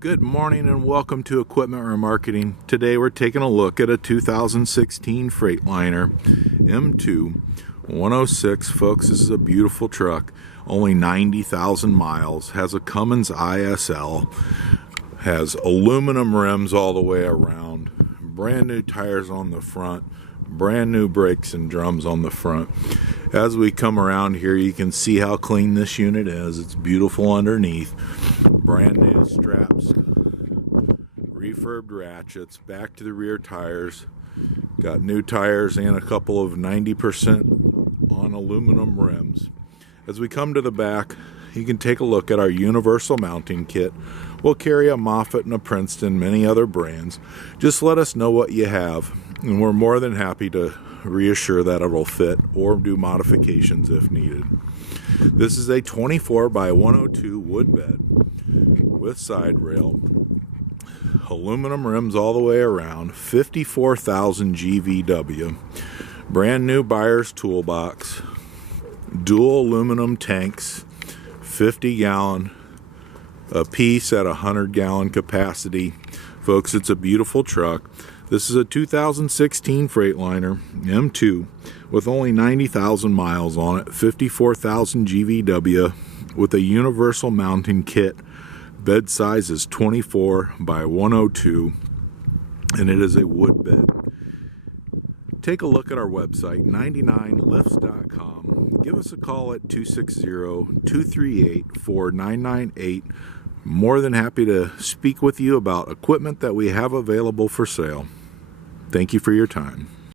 Good morning and welcome to Equipment Remarketing. Today we're taking a look at a 2016 Freightliner M2 106. Folks, this is a beautiful truck. Only 90,000 miles. Has a Cummins ISL. Has aluminum rims all the way around. Brand new tires on the front. Brand new brakes and drums on the front. As we come around here, you can see how clean this unit is. It's beautiful underneath. Brand new straps, refurbed ratchets, back to the rear tires. Got new tires and a couple of 90% on aluminum rims. As we come to the back, you can take a look at our universal mounting kit. We'll carry a Moffett and a Princeton, many other brands. Just let us know what you have, and we're more than happy to reassure that it will fit or do modifications if needed. This is a 24 by 102 wood bed with side rail, aluminum rims all the way around, 54,000 GVW, brand new buyer's toolbox, dual aluminum tanks, 50-gallon a piece at 100-gallon capacity. Folks, it's a beautiful truck. This is a 2016 Freightliner M2 with only 90,000 miles on it, 54,000 GVW with a universal mounting kit. Bed size is 24 by 102 and it is a wood bed. Take a look at our website, 99lifts.com. Give us a call at 260-238-4998. More than happy to speak with you about equipment that we have available for sale. Thank you for your time.